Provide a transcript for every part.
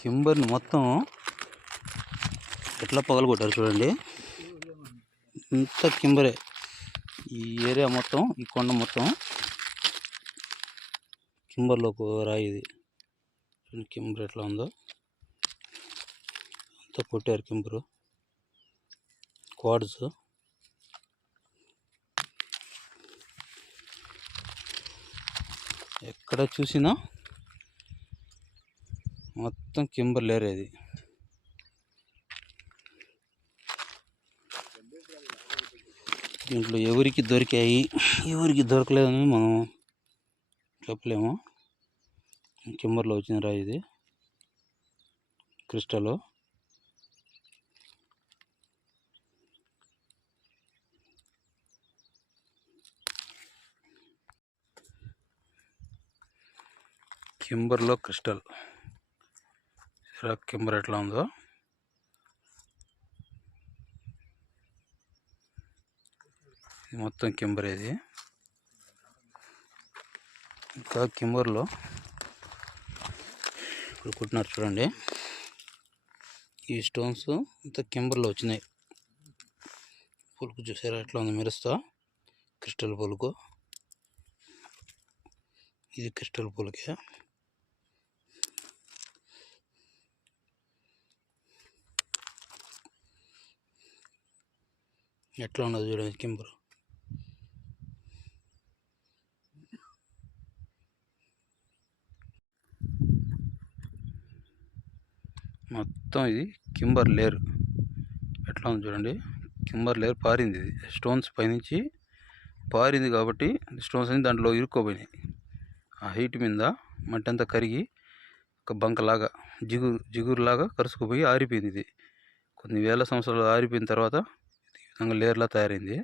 కింబర్ని మొత్తం ఎట్లా పగలగొట్టారు చూడండి. ఇంత కింబరే, ఈ ఏరియా మొత్తం, ఈ కొండ మొత్తం కింబర్లో రాయి. ఇది కింబర్ ఎట్లా ఉందో అంతా కొట్టారు. కింబరు క్వాడ్స్. ఎక్కడ చూసినా మొత్తం కింబర్ లేరేది. దీంట్లో ఎవరికి దొరికాయి, ఎవరికి దొరకలేదని మనం చెప్పలేము. కింబర్లో వచ్చిన రాయి ఇది, క్రిస్టల్. కింబర్లో క్రిస్టల్. కింబర్ ఎట్లా ఉందో ఇది మొత్తం కింబర్. ఇది ఇంకా కింబర్లో ఇప్పుడు కుట్టినారు చూడండి. ఈ స్టోన్స్ ఇంత కింబర్లో వచ్చినాయి. పులుకు చూసారా ఎట్లా ఉంది మెరుస్తా, క్రిస్టల్ పులుకు. ఇది క్రిస్టల్ పులుకే. ఎట్లా ఉన్నది చూడండి కింబర్. మొత్తం ఇది కింబర్ లేరు. ఎట్లా ఉంది చూడండి. కింబర్ లేరు పారింది. ఇది స్టోన్స్ పైనుంచి పారింది కాబట్టి స్టోన్స్ అన్ని దాంట్లో ఇరుక్కోపోయినాయి. ఆ హీట్ మీద మట్టి అంతా కరిగి ఒక బంకలాగా, జిగురులాగా కరుసుకుపోయి ఆరిపోయింది. ఇది కొన్ని వేల సంవత్సరాలు ఆరిపోయిన తర్వాత ఈ విధంగా లేయర్లా తయారైంది.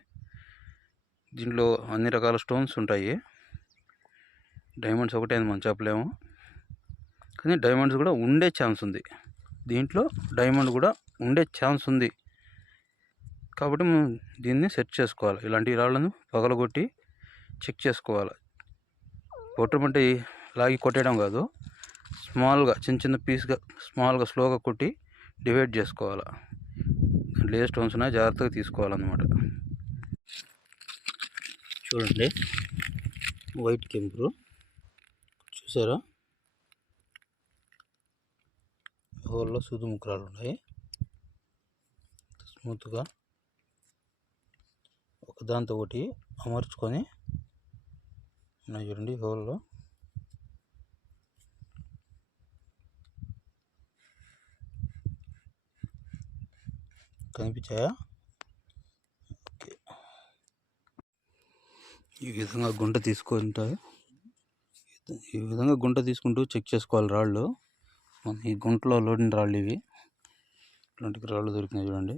దీంట్లో అన్ని రకాల స్టోన్స్ ఉంటాయి. డైమండ్స్ ఒకటే అని మనం చెప్పలేము, కానీ డైమండ్స్ కూడా ఉండే ఛాన్స్ ఉంది. దీంట్లో డైమండ్ కూడా ఉండే ఛాన్స్ ఉంది కాబట్టి మనం దీన్ని సెట్ చేసుకోవాలి. ఇలాంటి రాళ్ళను పగలగొట్టి చెక్ చేసుకోవాలి. కొట్టమంటే లాగి కొట్టేయడం కాదు, స్మాల్గా చిన్న చిన్న పీస్గా స్మాల్గా స్లోగా కొట్టి డివైడ్ చేసుకోవాలి. దాంట్లో ఏ స్టోన్స్ ఉన్నా జాగ్రత్తగా తీసుకోవాలన్నమాట. చూడండి వైట్ కింబరు చూసారా, హోల్లో సూది ముక్కరాలు ఉన్నాయి. స్మూత్గా ఒకదాంతో ఒకటి అమర్చుకొని ఉన్నాయి చూడండి. హోల్లో కనిపించాయా? ఓకే. ఈ విధంగా గుంట తీసుకుంటూ చెక్ చేసుకోవాలి రాళ్ళు. ఈ గుంటలో లోడిన రాళ్ళు ఇవి. ఇట్లాంటి రాళ్ళు దొరికినాయి చూడండి.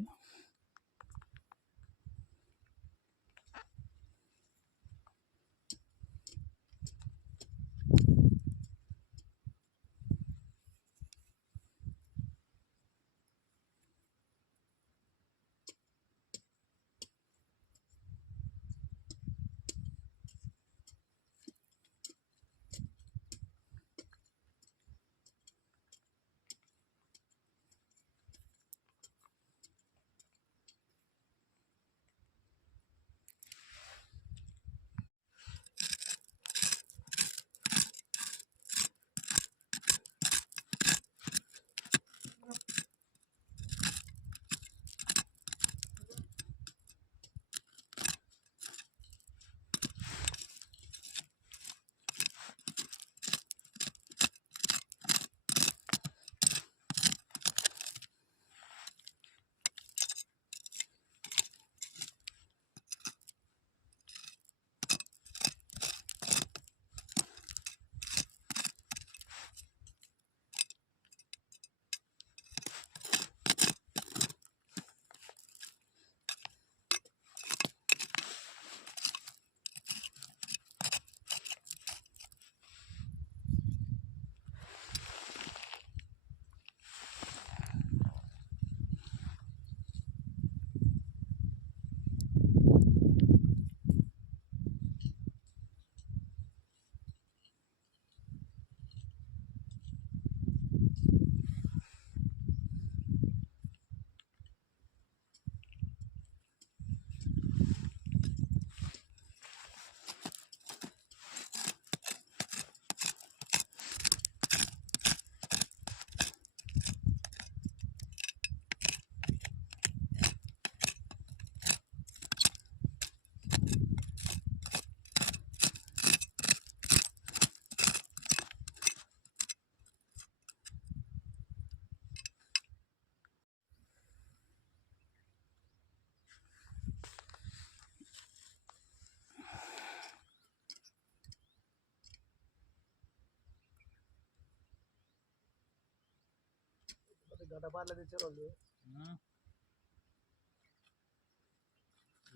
గడ్డపార్లు తెచ్చేవాళ్ళు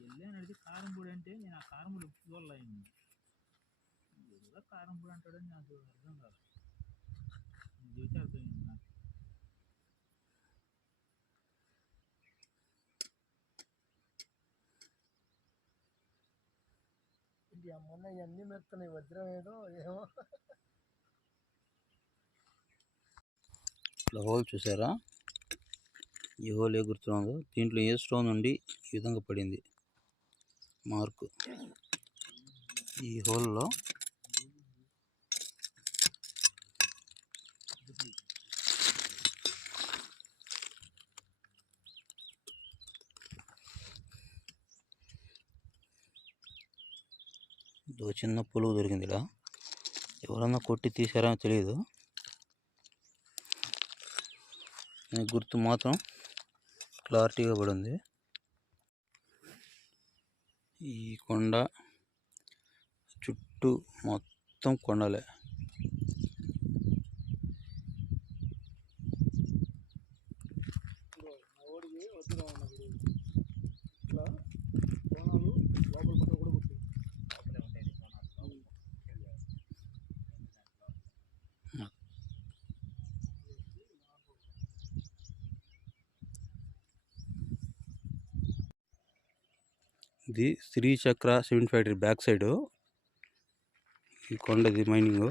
వెళ్ళానడితే కారం పొడి అంటే నేను ఆ కారం పొడి వల్ల అయింది ఏదో కారం పొడి అంటాడని నాకు అర్థం కాదు చేసి అర్థమైంది నాకు ఇది అమ్మన్న ఇవన్నీ మెత్తన్నాయి వజ్రం ఏదో ఏమో ఇలా హోల్ చూసారా? ఈ హోల్ ఏ గుర్తుందో దీంట్లో ఏ స్టోన్ ఉండి ఈ విధంగా పడింది మార్కు. ఈ హోల్లో చిన్న పులుగు దొరికింది. ఇలా ఎవరన్నా కొట్టి తీసారో తెలియదు, గుర్తు మాత్రం క్లారిటీగా పడింది. ఈ కొండ చుట్టూ మొత్తం కొండలే. ఇది శ్రీచక్ర సిమెంట్ ఫ్యాక్టరీ బ్యాక్ సైడ్ ఈ కొండది మైనింగ్.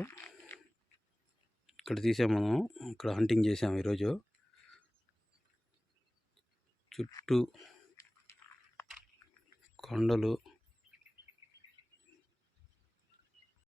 ఇక్కడ తీసాం మనం, ఇక్కడ హంటింగ్ చేసాము ఈరోజు. చుట్టూ కొండలు.